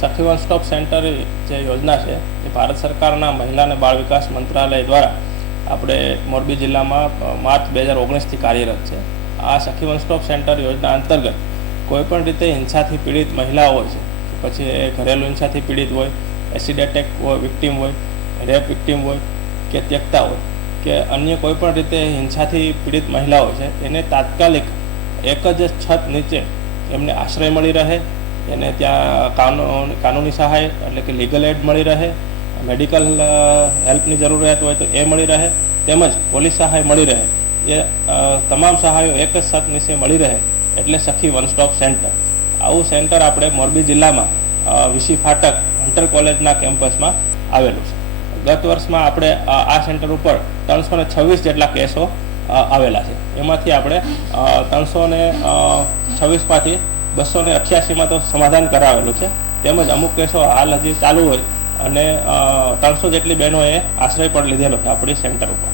સખી one stop centre જે યોજના છે, એ ભારત સરકારના મહિલા અને બાળ વિકાસ મંત્રાલય દ્વારા આપણે મોરબી જિલ્લામાં માર્ચ બે હજાર ઓગણીસથી કાર્યરત છે. આ સખી વન સ્ટોપ સેન્ટર યોજના અંતર્ગત કોઈપણ રીતે હિંસાથી પીડિત મહિલાઓ હોય છે. પછી એ ઘરેલું હિંસાથી પીડિત હોય, એસિડ એટેક હોય, વિક્ટીમ હોય, રેપ વિક્ટીમ હોય કે ત્યક્તા હોય કે અન્ય કોઈપણ રીતે હિંસાથી પીડિત મહિલાઓ છે, એને તાત્કાલિક એક જ છત નીચે એમને આશ્રય મળી રહે એને ત્યાં કાનૂન કાનૂની સહાય એટલે કે લીગલ એડ મળી રહે મેડિકલ હેલ્પની જરૂરિયાત હોય તો એ મળી રહે, તેમજ પોલીસ સહાય મળી રહે. એ તમામ સહાયો એક જ છત નીચે મળી રહે એટલે સખી વન સ્ટોપ સેન્ટર આવું સેન્ટર આપણે મોરબી જિલ્લામાં વિસી ફાટક હન્ટર કોલેજના કેમ્પસમાં આવેલું છે. ગત વર્ષમાં આપણે આ સેન્ટર ઉપર ત્રણસો ને છવ્વીસ જેટલા કેસો આવેલા છે. એમાંથી આપણે ત્રણસો ને છવ્વીસમાંથી બસો ને અઠ્યાસીમાં તો સમાધાન કરાવેલું છે. તેમજ અમુક કેસો હાલ હજી ચાલુ હોય અને ત્રણસો જેટલી બહેનોએ આશ્રય પણ લીધેલો છે આપણી સેન્ટર ઉપર.